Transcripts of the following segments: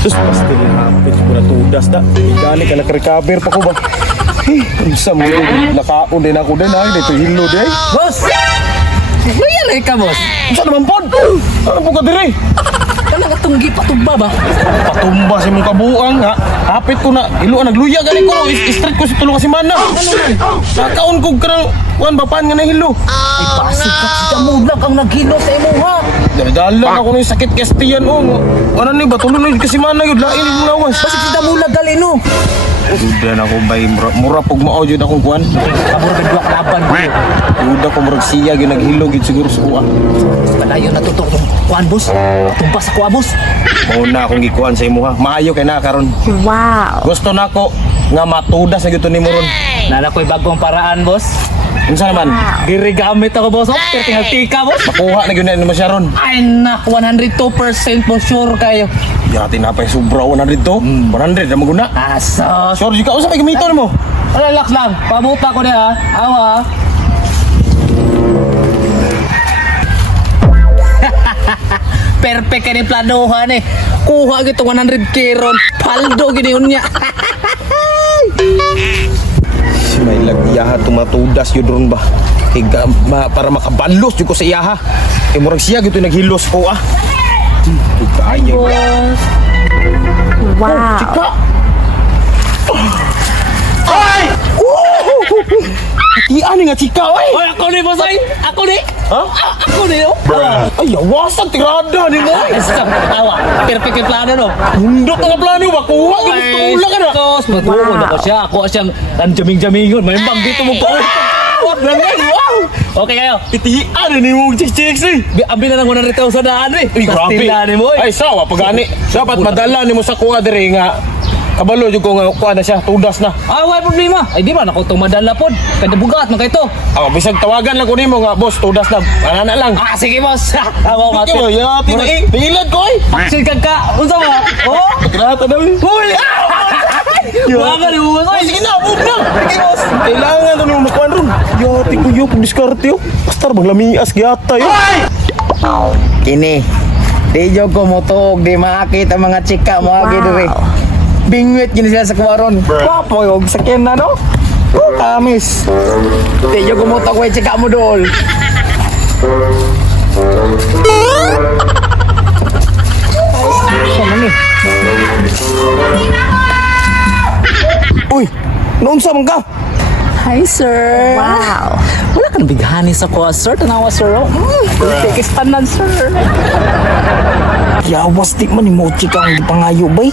Terus pasti hapit ko na tudas da. Gani ka nag-recover pa ko ba? Isa mo nakaon din ako din ay dito hilo di ay. Boss! Mayalay ka, boss. Unsa naman pod? Ano po ka dire? Kana nga tunggi patumba ba? Patumba si mong kabuang ha. Hapit ko na ilo nagluya gani ko. Street ko si tulo ka semana. Nakaon ko kanang kuan bapan nga na hilo. Ay, pasig ka. Si Damulag ang naghilo sa imo, ha? Dala ako ng sakit kastiyan o. Ano ni ba tulo na kasi semana yun lain yung lawas. Pasig si Damulag gali, no? Udah na ako bay mura pug mao jud akong kuan. Kabur ka dua kalaban. Udah ko murag siya gyud naghilo gid siguro sa kuha. Malayo na tutok itong kuhan, boss. Tumpa sa kuha, boss. Mao na akong gikuan sa imo ha. Maayo kay na karon. Wow. Gusto nako nga matudas na gyud ni mo ron. Nala ko'y bagong paraan, boss. Unsa naman? Diri gamit ako, boss. Pero tinggal tika, boss. Makuha na gyud na mo siya ron. Ay, nak. 102% mo sure kayo. Yati na pa sobra 100 to. 100 na maguna. Asos. Sure di ka usa kay gamito mo. Relax lang. Pabuta ko na, ha? Awa. Perfect ka ni planuhan eh. Kuha gito 100k ron. Paldo gini niya. Si may lagyaha tumatudas yun ron ba? Higa, para makabalos yun ko sa iyaha. Murag siya gito naghilos ko ah. Kaya Boss. Wow. Chika! Ay! Hatian nga chika oy! Oy, ako ni, boss, ay! Ako ni! Ha? Ako ni, no? Ay, awasan tirada ni mo! Isang tawa. Perfect yung plano, no? Hindot nga plano ba? Kuha ka gusto ula ka na! Sos, magbuo na ko siya. Ako siyang jaming-jamingon. May bang dito mo pa. Wow! Okay kayo. Titian ni mo chicks eh! Abi na lang 100,000 daan eh. Ay, grabe! Pastila ni mo eh. Ay, sawa pagani. Dapat madala ni mo sa kuha dire nga. Kabalo jud ko nga kuha na siya, tudas na. Ah, wala problema. Ay, di ba? Naku, itong madala po. Kada bugat, mga ito. Bisag tawagan lang ko nimo nga, boss, tudas na. Ana lang. Ah, sige, boss. Awa ka. Ikaw, yati na eh. Nangilad ko eh. Paksin ka. Unsa mo? Oh? Kinata daw eh. Uy! Wala ni mo. Oh, sige na, move na. Sige, boss. Kailangan ito nung makuhan ron. Yati ko yun, pag-discarte yun. Basta bang lamias, gata yun. Kini, di jog ko motog, di makakita mga chika mo agi dire. Bingwit gini sila sa kuwaron. Papo yung sakyan na no? Kamis. Di jog ko motog way chika mo dol. Sama ni. Uy, naunsa man ka? Hi, sir. Wow. Wala ka nabighani sa kuha, sir. Tanawa, sir. Take istanan, sir. Yawas di man ni mo chika ang pangayo bay.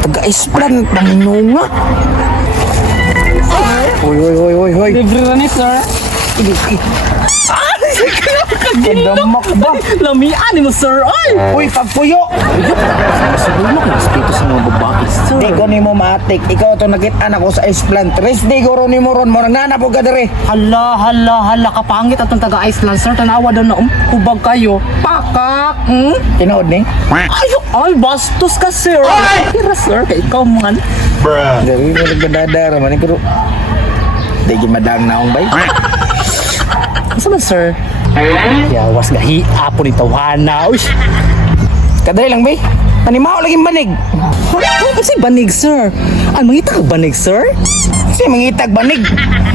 Taga-esplan paminunga. Hoy. Libre na ni, sir. Damak ba? Lamian ni mo, sir. Ay! Uy, pagpuyo. Siguro mo kung respeto sa mga babae, sir. Di ko ni mo matik. Ikaw to nakita ko sa esplan. Tres di ko ron ni mo ron. Mo nananapog ka dire. Hala, kapangit at ang taga-Iceland, sir. Tanawa daw na, hubag kayo. Pakak! Tinood ni? Ay, bastos ka, sir. Kira, sir, kay ikaw man. Dari mo nagdadara man ko. Di gimadang naong bay. Asa man, sir? Yawas gahi, apo ni tawhana. Uy! Kaday lang bay. Animao lagi banig. Kasi banig, sir. Ang mangita ka banig, sir? Si mangitag banig.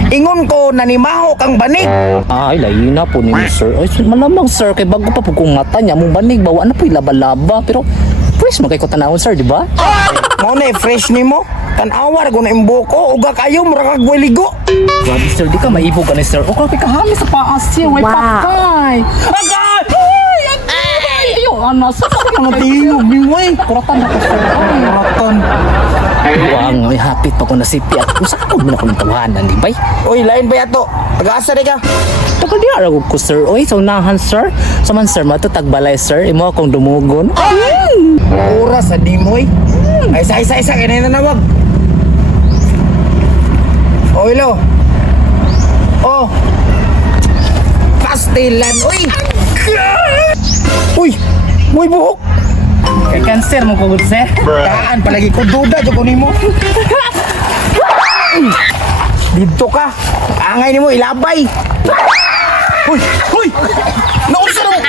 Ingon ko nanimaho kang banig. Ay, layo na po ni sir. Ay, malamang, sir, kay bago pa po kung mata niya, mong banig, bawa na po laba-laba. Pero, fresh mo kay ko tanawon, sir, di ba? Mao na fresh nimo. Tan-awar ko na imboko uga kayo mura kag ligo. Grabe, sir, di ka maibog ka ni sir. O, kaya kahamis sa paas siya, may Wow. pakay. Agay! Ay, agay! Ayo, ano, sa mga tiyog ni way. Kuratan na ko, sir. Ay, kuratan. Buwang, may hapit pa ko na si Piat. Kung saan ko muna kong tawanan, di ba? Oy, lain ba yato? Taga-asa di ka? Tagal di araw ko, sir. Oy, sa unahan, sir. Saman, sir, matutagbalay, sir. Imo akong dumugon. Oras sa dimoy. Ay isa kaya na nawag. Oy lo. Oh. Pastilan, uy. Uy, muy buhok. Kay cancer mo ko, sir. Taan palagi ko duda jud ko nimo. Dito ka. Angay nimo ilabay. Hoy! Hoy! Naunsa na mo!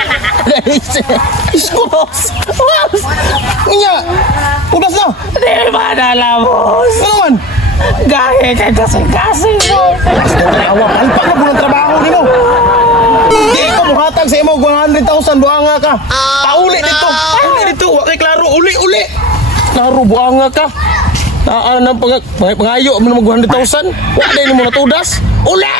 Iskos! Nga! Udas na! Di ba nalamos? Ano man? Gahe kay kasing-kasing mo. Awa, palpak na po ng trabaho ni mo! Hindi ko muhatag sa imo 100,000 buanga ka! Pauli dito! Uli dito! Wakay klaro! Uli! Uli! Klaro, buanga ka! Naan ng pangayo mo na mag 100,000? Wala na mo natudas? Uli!